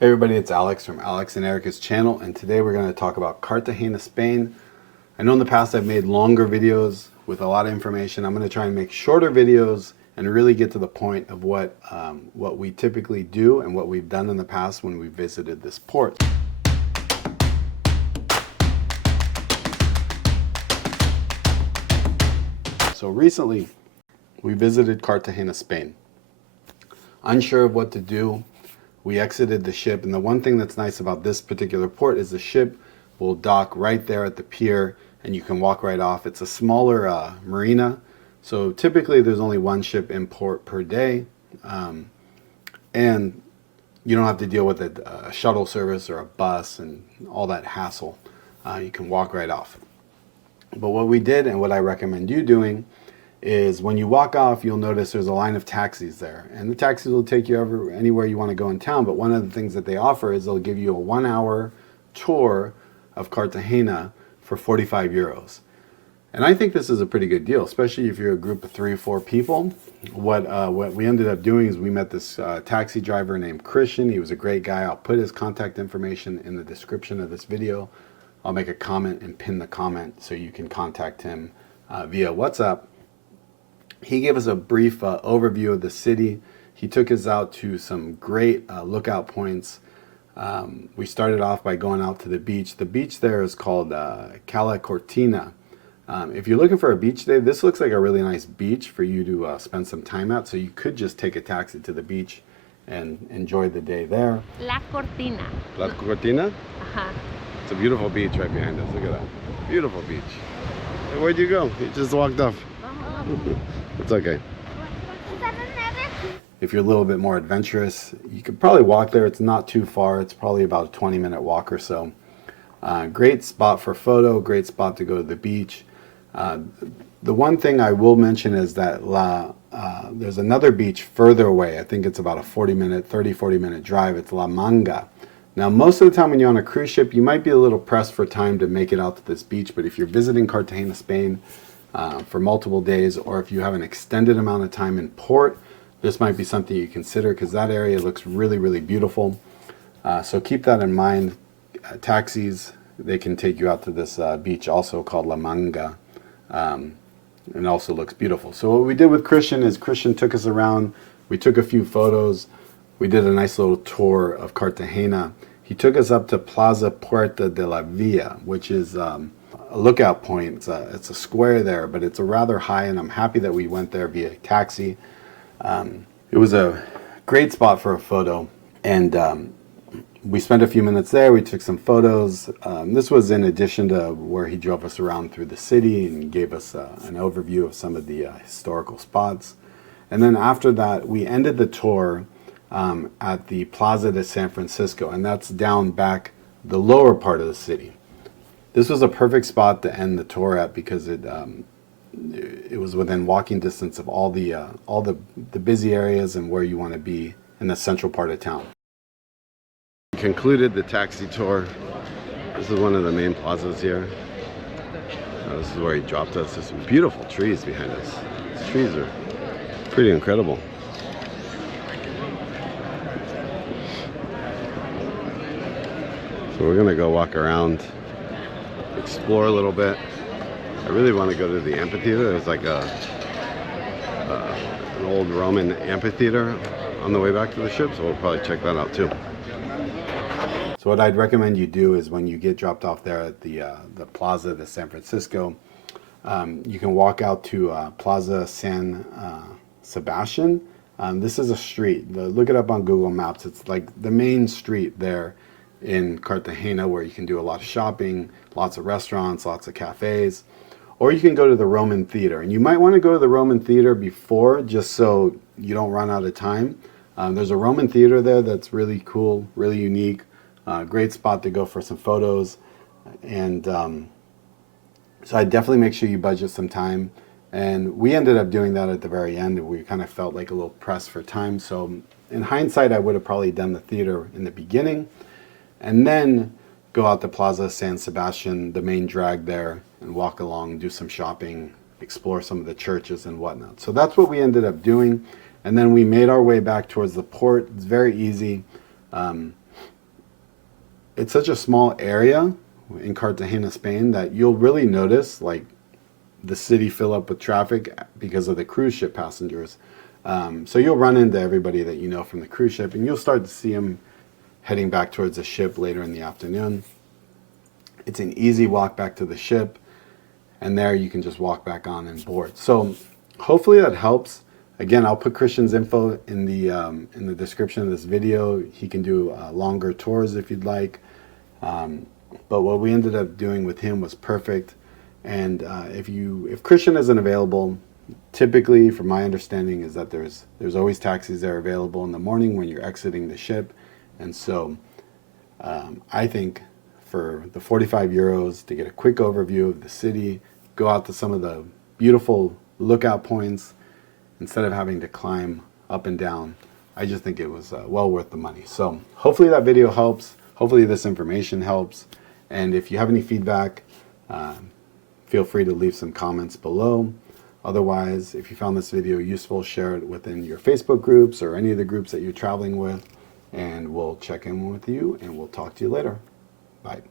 Hey everybody, it's Alex from Alex and Erika's channel, and today we're going to talk about Cartagena, Spain. I know in the past I've made longer videos with a lot of information. I'm going to try and make shorter videos and really get to the point of what we typically do and what we've done in the past when we visited this port. So recently we visited Cartagena, Spain. Unsure of what to do, we exited the ship, and the one thing that's nice about this particular port is the ship will dock right there at the pier and you can walk right off. It's a smaller marina, so typically there's only one ship in port per day, and you don't have to deal with a shuttle service or a bus and all that hassle. You can walk right off. But what we did, and what I recommend you doing, is when you walk off, you'll notice there's a line of taxis there, and the taxis will take you anywhere you want to go in town. But one of the things that they offer is they'll give you a 1-hour tour of Cartagena for 45 euros. And I think this is a pretty good deal, especially if you're a group of 3 or 4 people. What we ended up doing is we met this taxi driver named Christian. He was a great guy. I'll put his contact information in the description of this video. I'll make a comment and pin the comment so you can contact him via WhatsApp. He gave us a brief overview of the city. He took us out to some great lookout points. We started off by going out to the beach. The beach there is called Cala Cortina. If you're looking for a beach day, this looks like a really nice beach for you to spend some time at. So you could just take a taxi to the beach and enjoy the day there. La Cortina. La Cortina? Uh-huh. It's a beautiful beach right behind us. Look at that. Beautiful beach. Hey, where'd you go? You just walked off. It's okay. If you're a little bit more adventurous, you could probably walk there. It's not too far. It's probably about a 20-minute walk or so. Great spot for photo, great spot to go to the beach. The one thing I will mention is that there's another beach further away. I think it's about a 40 minute drive. It's La Manga. Now, most of the time when you're on a cruise ship, you might be a little pressed for time to make it out to this beach, but if you're visiting Cartagena, Spain, for multiple days, or if you have an extended amount of time in port, this might be something you consider, because that area looks really, really beautiful. So keep that in mind. Taxis, they can take you out to this beach also called La Manga, and also looks beautiful. So what we did with Christian is Christian took us around. We took a few photos. We did a nice little tour of Cartagena. He took us up to Plaza Puerta de la Villa, which is a lookout point. It's a square there, but it's a rather high, and I'm happy that we went there via taxi. It was a great spot for a photo, and we spent a few minutes there. We took some photos. This was in addition to where he drove us around through the city and gave us an overview of some of the historical spots. And then after that, we ended the tour at the Plaza de San Francisco, and that's down back the lower part of the city. This was a perfect spot to end the tour at, because it was within walking distance of all the busy areas and where you want to be in the central part of town. We concluded the taxi tour. This is one of the main plazas here. This is where he dropped us. There's some beautiful trees behind us. These trees are pretty incredible. So we're gonna go walk around, explore a little bit. I really want to go to the amphitheater. There's like an old Roman amphitheater on the way back to the ship, so we'll probably check that out too. So what I'd recommend you do is when you get dropped off there at the Plaza de San Francisco, you can walk out to Plaza San Sebastian. This is a street. Look it up on Google Maps. It's like the main street there in Cartagena, where you can do a lot of shopping, lots of restaurants, lots of cafes. Or you can go to the Roman Theater, and you might want to go to the Roman Theater before, just so you don't run out of time. There's a Roman Theater there that's really cool, really unique, great spot to go for some photos. And so I definitely make sure you budget some time. And we ended up doing that at the very end, and we kind of felt like a little pressed for time. So in hindsight, I would have probably done the theater in the beginning, and then go out to Plaza San Sebastian, the main drag there, and walk along, do some shopping, explore some of the churches and whatnot. So that's what we ended up doing. And then we made our way back towards the port. It's very easy. it's such a small area in Cartagena, Spain, that you'll really notice like the city fill up with traffic because of the cruise ship passengers. So you'll run into everybody that you know from the cruise ship, and you'll start to see them heading back towards the ship later in the afternoon. It's an easy walk back to the ship, and there you can just walk back on and board. So hopefully that helps. Again, I'll put Christian's info in the description of this video. He can do longer tours if you'd like. But what we ended up doing with him was perfect. And if Christian isn't available, typically, from my understanding, is that there's always taxis that are available in the morning when you're exiting the ship. And so I think for the 45 euros to get a quick overview of the city, go out to some of the beautiful lookout points instead of having to climb up and down, I just think it was well worth the money. So hopefully that video helps. Hopefully this information helps. And if you have any feedback, feel free to leave some comments below. Otherwise, if you found this video useful, share it within your Facebook groups or any of the groups that you're traveling with, and we'll check in with you and we'll talk to you later. Bye.